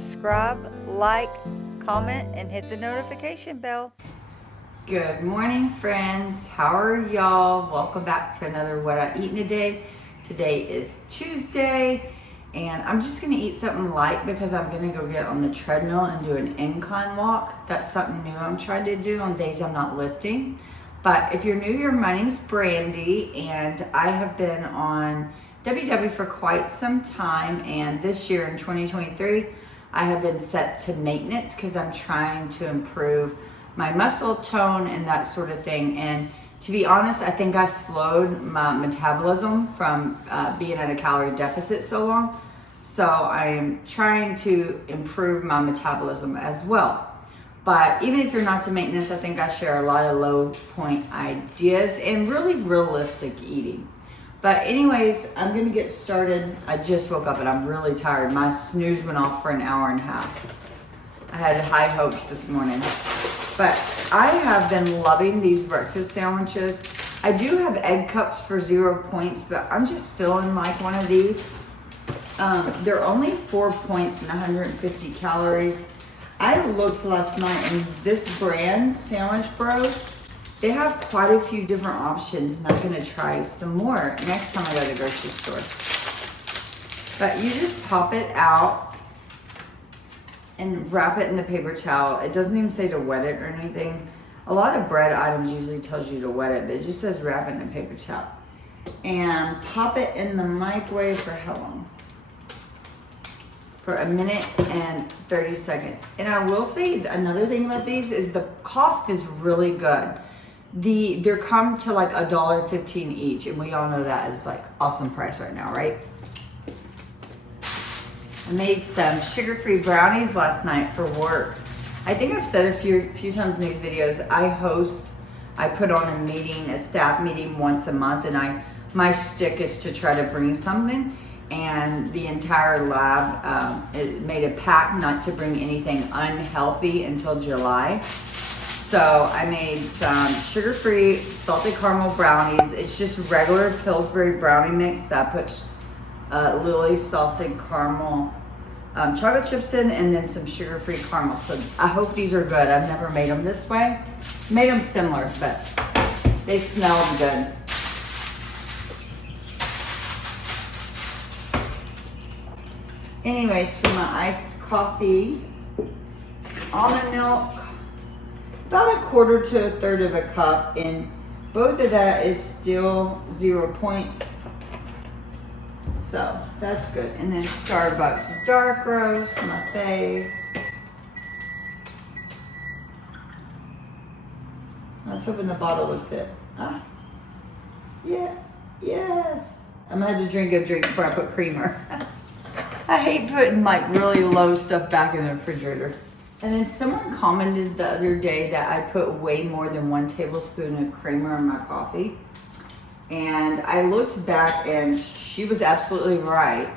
subscribe, like, comment, and hit the notification bell. Good morning, friends. How are y'all? Welcome back to another What I Eat in a Day. Today is Tuesday, and I'm just gonna eat something light because I'm gonna go get on the treadmill and do an incline walk. That's something new I'm trying to do on days I'm not lifting. But if you're new here, my name's Brandy, and I have been on WW for quite some time, and this year in 2023, I have been set to maintenance because I'm trying to improve my muscle tone and that sort of thing. And to be honest, I think I slowed my metabolism from being at a calorie deficit so long. So I am trying to improve my metabolism as well. But even if you're not to maintenance, I think I share a lot of low point ideas and really realistic eating. But anyways, I'm gonna get started. I just woke up and I'm really tired. My snooze went off for an hour and a half. I had high hopes this morning. But I have been loving these breakfast sandwiches. I do have egg cups for 0 points, but I'm just feeling like one of these. They're only 4 points and 150 calories. I looked last night, and this brand, Sandwich Bros, they have quite a few different options, and I'm gonna try some more next time I go to the grocery store. But you just pop it out and wrap it in the paper towel. It doesn't even say to wet it or anything. A lot of bread items usually tells you to wet it, but it just says wrap it in a paper towel. And pop it in the microwave for how long? For 1 minute and 30 seconds. And I will say another thing about these is the cost is really good. They're come to like $1.15 each, and we all know that is like awesome price right now, right? I made some sugar-free brownies last night for work. I think I've said a few times in these videos, I put on a staff meeting once a month, and my shtick is to try to bring something. And the entire lab it made a pact not to bring anything unhealthy until July. So I made some sugar-free salted caramel brownies. It's just regular Pillsbury brownie mix that I put Lily salted caramel chocolate chips in, and then some sugar-free caramel. So I hope these are good. I've never made them this way. Made them similar, but they smelled good. Anyways, for my iced coffee, almond milk, about 1/4 to 1/3 of a cup, and both of that is still 0 points. So that's good. And then Starbucks dark roast, my fave. I was hoping the bottle would fit. Ah, yeah, yes. I'm gonna have to drink a drink before I put creamer. I hate putting like really low stuff back in the refrigerator. And then someone commented the other day that I put way more than 1 tablespoon of creamer in my coffee. And I looked back, and she was absolutely right.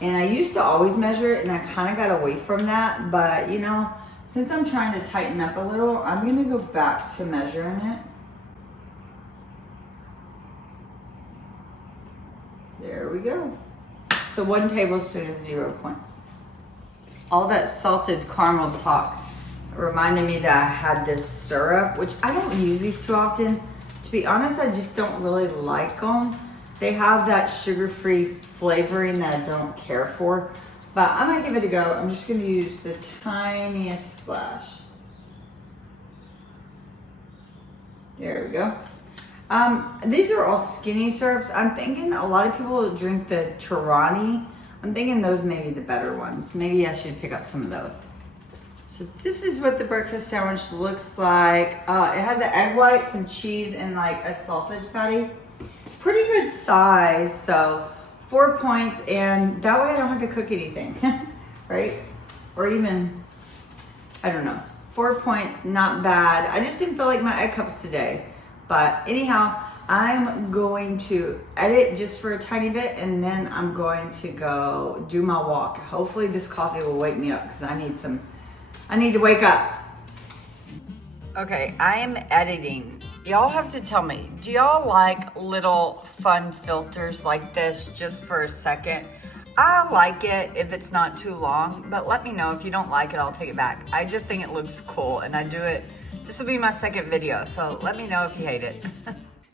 And I used to always measure it, and I kind of got away from that. But you know, since I'm trying to tighten up a little, I'm gonna go back to measuring it. There we go. So 1 tablespoon is 0 points. All that salted caramel talk reminded me that I had this syrup, which I don't use these too often. To be honest, I just don't really like them. They have that sugar-free flavoring that I don't care for, but I might give it a go. I'm just gonna use the tiniest splash. There we go. These are all skinny syrups. I'm thinking a lot of people drink the Treadmill. I'm thinking those may be the better ones. Maybe I should pick up some of those. So this is what the breakfast sandwich looks like. It has an egg white, some cheese, and like a sausage patty. Pretty good size, so 4 points, and that way I don't have to cook anything, right? Or even, I don't know. 4 points, not bad. I just didn't feel like my egg cups today. But anyhow, I'm going to edit just for a tiny bit, and then I'm going to go do my walk. Hopefully this coffee will wake me up because I need to wake up. Okay, I am editing. Y'all have to tell me, do y'all like little fun filters like this just for a second? I like it if it's not too long, but let me know if you don't like it, I'll take it back. I just think it looks cool and I do it. This will be my second video, so let me know if you hate it.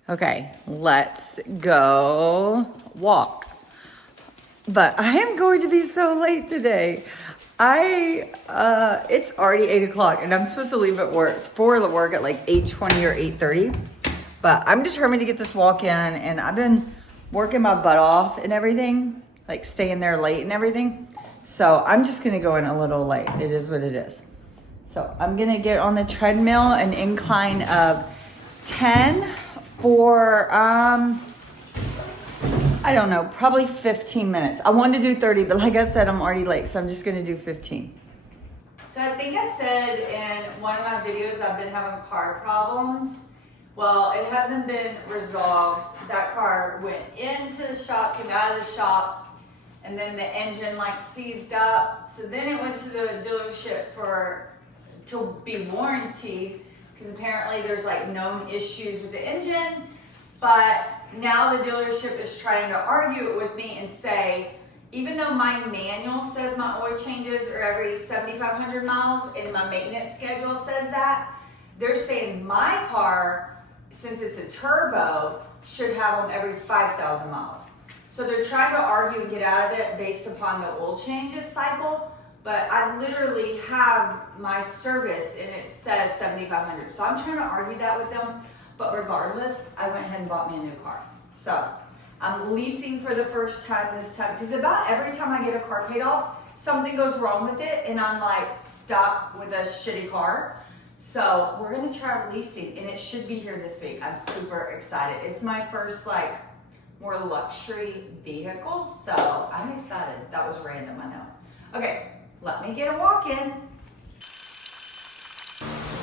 Okay, let's go walk. But I am going to be so late today. It's already 8 o'clock and I'm supposed to leave at work for work at like 8:20 or 8:30. But I'm determined to get this walk in, and I've been working my butt off and everything, like staying there late and everything. So I'm just gonna go in a little late. It is what it is. So I'm gonna get on the treadmill, an incline of 10 for, I don't know, probably 15 minutes. I wanted to do 30, but like I said, I'm already late, so I'm just gonna do 15. So I think I said in one of my videos I've been having car problems. Well, it hasn't been resolved. That car went into the shop, came out of the shop, and then the engine like seized up. So then it went to the dealership to be warranted, because apparently there's like known issues with the engine. But now the dealership is trying to argue it with me and say, even though my manual says my oil changes are every 7,500 miles and my maintenance schedule says that, they're saying my car, since it's a turbo, should have them every 5,000 miles. So they're trying to argue and get out of it based upon the oil changes cycle, but I literally have my service and it says 7,500. So I'm trying to argue that with them, but regardless, I went ahead and bought me a new car. So I'm leasing for the first time this time, because about every time I get a car paid off, something goes wrong with it and I'm like stuck with a shitty car. So we're gonna try leasing, and it should be here this week. I'm super excited. It's my first like more luxury vehicle, so I'm excited. That was random, I know. Okay, let me get a walk in.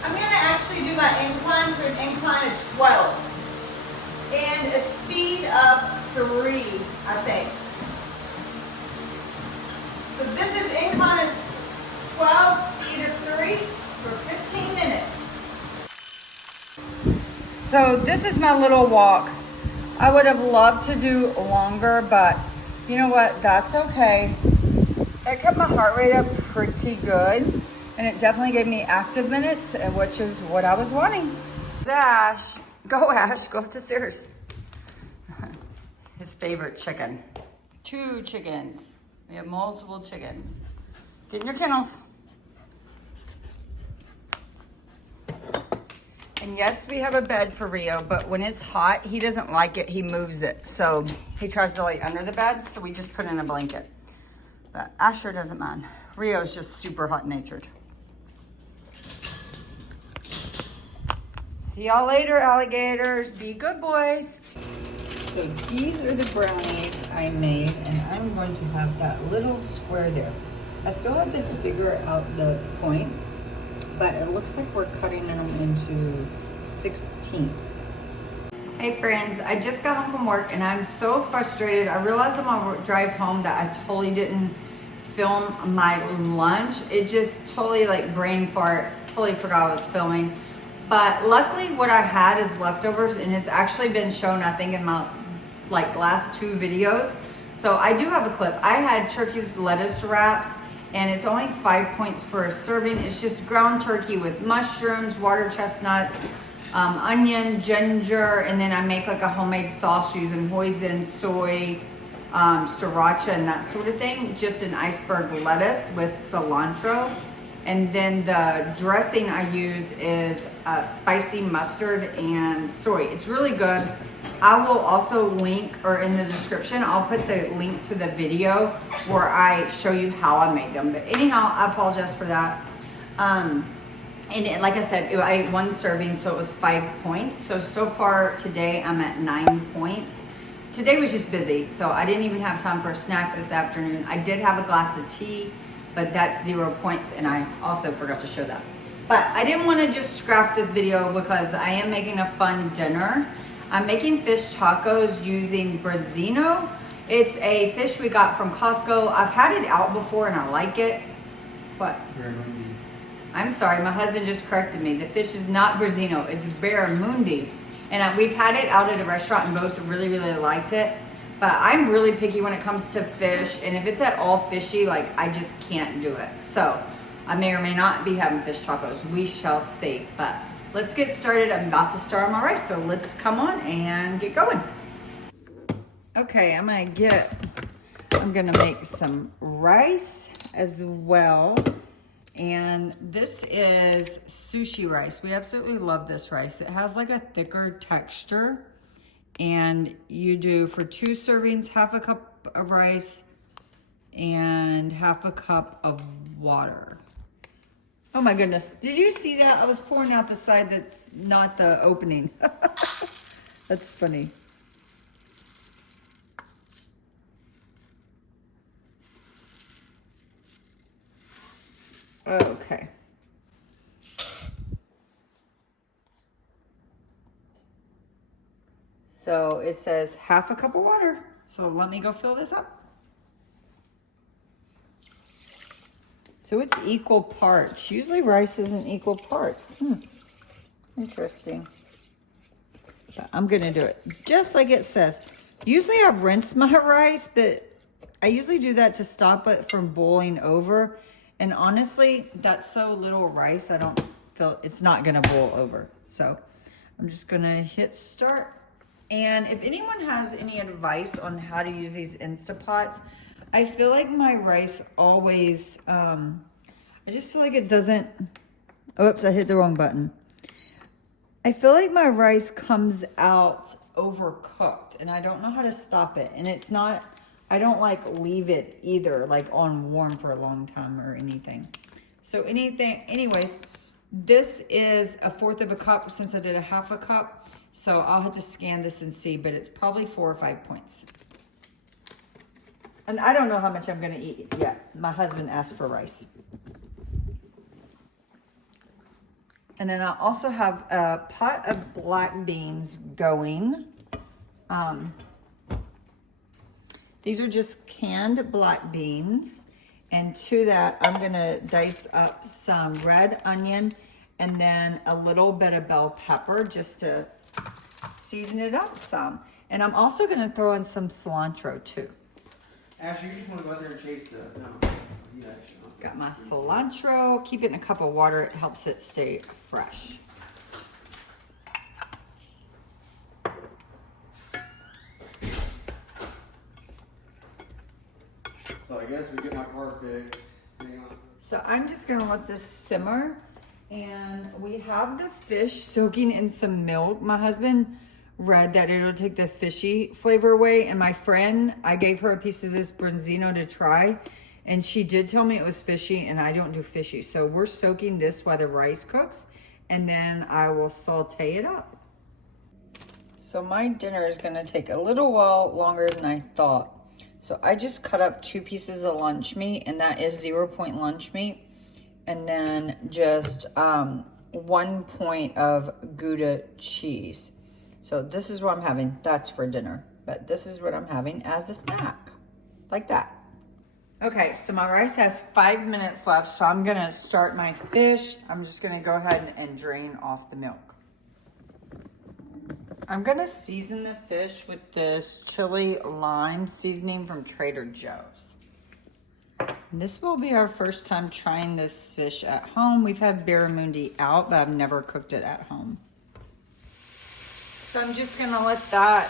I'm gonna actually do my incline to an incline of 12 and a speed of 3, I think. So this is incline of 12, speed of 3. For 15 minutes. So this is my little walk. I would have loved to do longer, but you know what? That's okay. It kept my heart rate up pretty good, and it definitely gave me active minutes, which is what I was wanting. Ash, go up the stairs. His favorite chicken. 2 chickens. We have multiple chickens. Get in your kennels. And yes, we have a bed for Rio, but when it's hot, he doesn't like it. He moves it. So he tries to lay under the bed, so we just put in a blanket. But Asher doesn't mind. Rio's just super hot-natured. See y'all later, alligators. Be good boys. So these are the brownies I made, and I'm going to have that little square there. I still have to figure out the points, but it looks like we're cutting them into 16ths. Hey friends, I just got home from work and I'm so frustrated. I realized on my drive home that I totally didn't film my lunch. It just totally like brain fart, totally forgot I was filming. But luckily what I had is leftovers, and it's actually been shown, I think, in my like last 2 videos. So I do have a clip. I had turkey's lettuce wraps, and it's only 5 points for a serving. It's just ground turkey with mushrooms, water chestnuts, onion, ginger, and then I make like a homemade sauce using hoisin, soy, sriracha, and that sort of thing. Just an iceberg lettuce with cilantro. And then the dressing I use is spicy mustard and soy. It's really good. I will also link, or in the description, I'll put the link to the video where I show you how I made them. But anyhow, I apologize for that. And like I said, I ate 1 serving, so it was 5 points. So far today, I'm at 9 points. Today was just busy, so I didn't even have time for a snack this afternoon. I did have a glass of tea, but that's 0 points, and I also forgot to show that. But I didn't want to just scrap this video because I am making a fun dinner. I'm making fish tacos using Brazino. It's a fish we got from Costco. I've had it out before and I like it. What? Barramundi. I'm sorry, my husband just corrected me. The fish is not Brazino, it's Barramundi. And we've had it out at a restaurant and both really, really liked it. But I'm really picky when it comes to fish, and if it's at all fishy, like I just can't do it. So I may or may not be having fish tacos. We shall see. But let's get started. I'm about to start on my rice, so let's come on and get going. Okay, I'm gonna make some rice as well. And this is sushi rice. We absolutely love this rice. It has like a thicker texture. And you do, for 2 servings, half a cup of rice and half a cup of water. Oh my goodness. Did you see that? I was pouring out the side that's not the opening. That's funny. Okay. So it says half a cup of water. So let me go fill this up. So it's equal parts. Usually rice isn't equal parts. Interesting. But I'm gonna do it just like it says. Usually I rinse my rice, but I usually do that to stop it from boiling over. And honestly, that's so little rice, I don't feel it's not gonna boil over. So I'm just gonna hit start. And if anyone has any advice on how to use these Instapots, I feel like my rice always, I just feel like it doesn't, oops, I hit the wrong button. I feel like my rice comes out overcooked and I don't know how to stop it. And it's not, I don't like leave it either, like on warm for a long time or anything. So anyways, this is 1/4 of a cup since I did a half a cup. So I'll have to scan this and see, but it's probably 4 or 5 points. And I don't know how much I'm gonna eat yet. My husband asked for rice. And then I also have a pot of black beans going. These are just canned black beans. And to that, I'm gonna dice up some red onion and then a little bit of bell pepper just to season it up some. And I'm also gonna throw in some cilantro too. Ashley, you just want to go out there and chase stuff. No. Yeah, sure. Got my cilantro. Keep it in a cup of water. It helps it stay fresh. So I guess we get my car fixed. Hang on. So I'm just gonna let this simmer. And we have the fish soaking in some milk. My husband read that it'll take the fishy flavor away. And my friend, I gave her a piece of this branzino to try. And she did tell me it was fishy and I don't do fishy. So we're soaking this while the rice cooks. And then I will saute it up. So my dinner is gonna take a little while longer than I thought. So I just cut up 2 pieces of lunch meat, and that is 0-point lunch meat. And then just 1 point of Gouda cheese. So this is what I'm having. That's for dinner. But this is what I'm having as a snack. Like that. Okay, so my rice has 5 minutes left. So I'm going to start my fish. I'm just going to go ahead and drain off the milk. I'm going to season the fish with this chili lime seasoning from Trader Joe's. And this will be our first time trying this fish at home. We've had barramundi out, but I've never cooked it at home. So I'm just gonna let that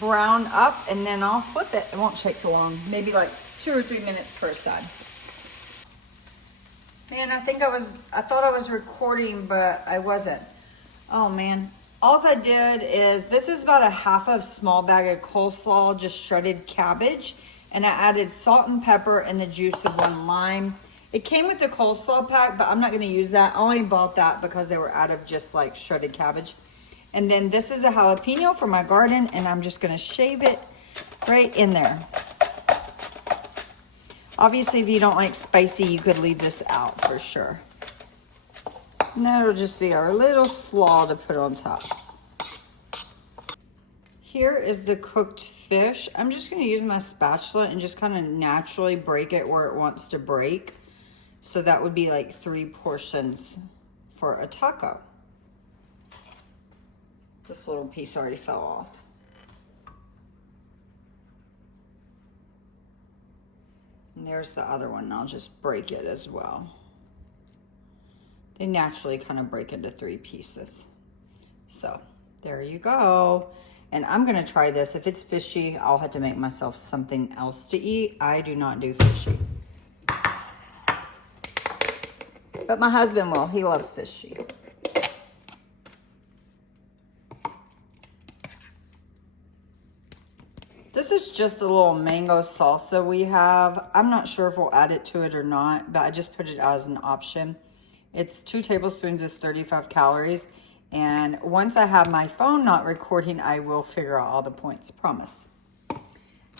brown up and then I'll flip it. It won't take too long, maybe like 2 or 3 minutes per side. Man, I thought I was recording, but I wasn't. Oh man. All I did is, this is about a half a small bag of coleslaw, just shredded cabbage. And I added salt and pepper and the juice of 1 lime. It came with the coleslaw pack, but I'm not gonna use that. I only bought that because they were out of just like shredded cabbage. And then this is a jalapeno from my garden, and I'm just gonna shave it right in there. Obviously, if you don't like spicy, you could leave this out for sure. And that'll just be our little slaw to put on top. Here is the cooked fish. I'm just gonna use my spatula and just kind of naturally break it where it wants to break. So that would be like 3 portions for a taco. This little piece already fell off. And there's the other one. I'll just break it as well. They naturally kind of break into 3 pieces. So there you go. And I'm gonna try this. If it's fishy, I'll have to make myself something else to eat. I do not do fishy. But my husband will. He loves fishy. This is just a little mango salsa we have. I'm not sure if we'll add it to it or not, but I just put it as an option. It's 2 tablespoons is 35 calories. And once I have my phone not recording, I will figure out all the points, promise.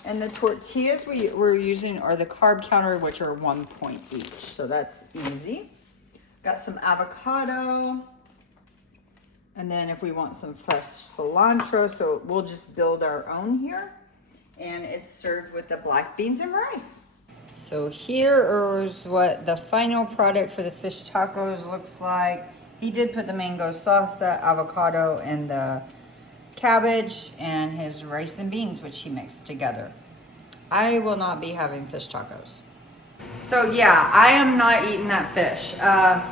And the tortillas we're using are the carb counter, which are 1 point each. So that's easy. Got some avocado. And then if we want some fresh cilantro, so we'll just build our own here. And it's served with the black beans and rice. So here is what the final product for the fish tacos looks like. He did put the mango salsa, avocado, and the cabbage, and his rice and beans, which he mixed together. I will not be having fish tacos. So yeah, I am not eating that fish. I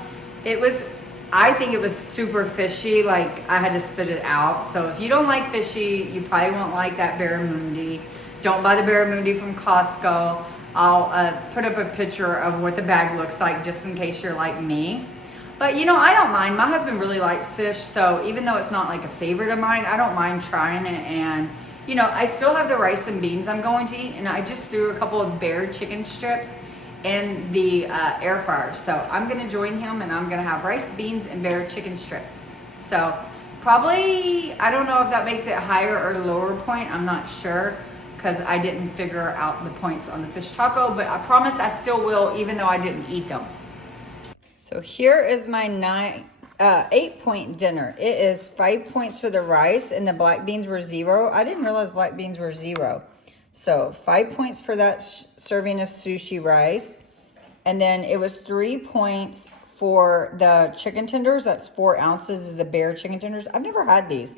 think it was super fishy, like I had to spit it out. So if you don't like fishy, you probably won't like that barramundi. Don't buy the barramundi from Costco. I'll put up a picture of what the bag looks like just in case you're like me. But you know, I don't mind. My husband really likes fish, so even though it's not like a favorite of mine, I don't mind trying it. And you know, I still have the rice and beans I'm going to eat, and I just threw a couple of Bear chicken strips in the air fryer. So I'm gonna join him, and I'm gonna have rice, beans, and Bear chicken strips. So probably, I don't know if that makes it higher or lower point. I'm not sure, because I didn't figure out the points on the fish taco, but I promise I still will, even though I didn't eat them. So here is my 8-point dinner. It is 5 points for the rice, and the black beans were 0. I didn't realize black beans were 0. So 5 points for that serving of sushi rice. And then it was 3 points for the chicken tenders. That's 4 ounces of the Bear chicken tenders. I've never had these.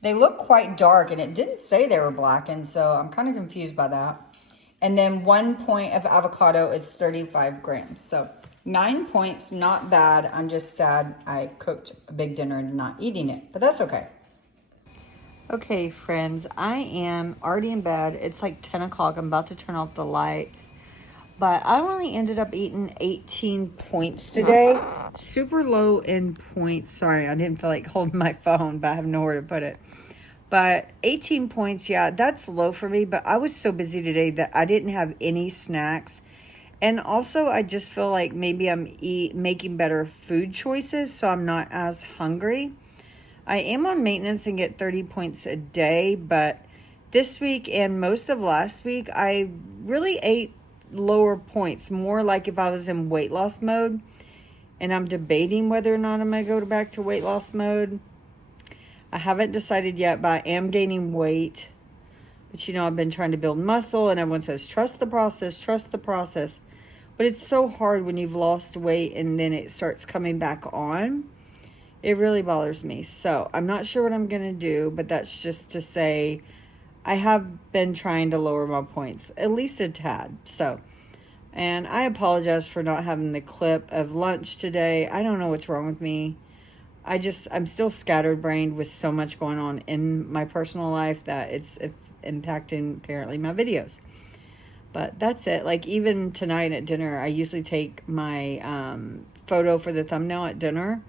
They look quite dark, and it didn't say they were blackened, so I'm kind of confused by that. And then 1 point of avocado is 35 grams. So 9 points, not bad. I'm just sad I cooked a big dinner and not eating it, but that's okay. Okay, friends, I am already in bed. It's like 10 o'clock. I'm about to turn off the lights. But I only ended up eating 18 points today. Super low in points. Sorry, I didn't feel like holding my phone, but I have nowhere to put it. But 18 points, yeah, that's low for me. But I was so busy today that I didn't have any snacks. And also, I just feel like maybe I'm making better food choices, so I'm not as hungry. I am on maintenance and get 30 points a day, but this week and most of last week, I really ate lower points, more like if I was in weight loss mode. And I'm debating whether or not I'm going to go back to weight loss mode. I haven't decided yet, but I am gaining weight. But you know, I've been trying to build muscle, and everyone says, trust the process, trust the process. But it's so hard when you've lost weight and then it starts coming back on. It really bothers me. So I'm not sure what I'm going to do, but that's just to say I have been trying to lower my points, at least a tad. So, and I apologize for not having the clip of lunch today. I don't know what's wrong with me. I'm still scatterbrained with so much going on in my personal life that it's impacting apparently my videos. But that's it. Like even tonight at dinner, I usually take my photo for the thumbnail at dinner,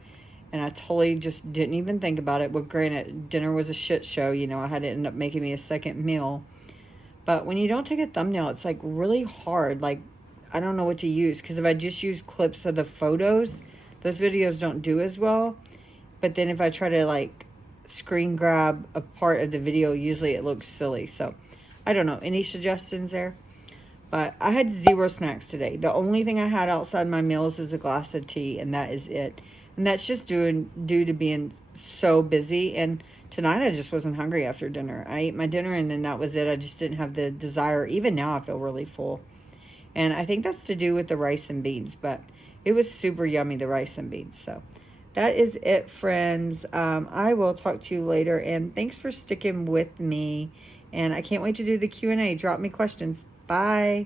and I totally just didn't even think about it. Well, granted, dinner was a shit show. You know, I had to end up making me a second meal. But when you don't take a thumbnail, it's like really hard. Like, I don't know what to use, because if I just use clips of the photos, those videos don't do as well. But then if I try to like screen grab a part of the video, usually it looks silly. So I don't know. Any suggestions there? But I had 0 snacks today. The only thing I had outside my meals is a glass of tea, and that is it. And that's just due to being so busy. And tonight I just wasn't hungry after dinner. I ate my dinner, and then that was it. I just didn't have the desire. Even now I feel really full. And I think that's to do with the rice and beans. But it was super yummy, the rice and beans. So that is it, friends. I will talk to you later. And thanks for sticking with me. And I can't wait to do the Q&A. Drop me questions. Bye.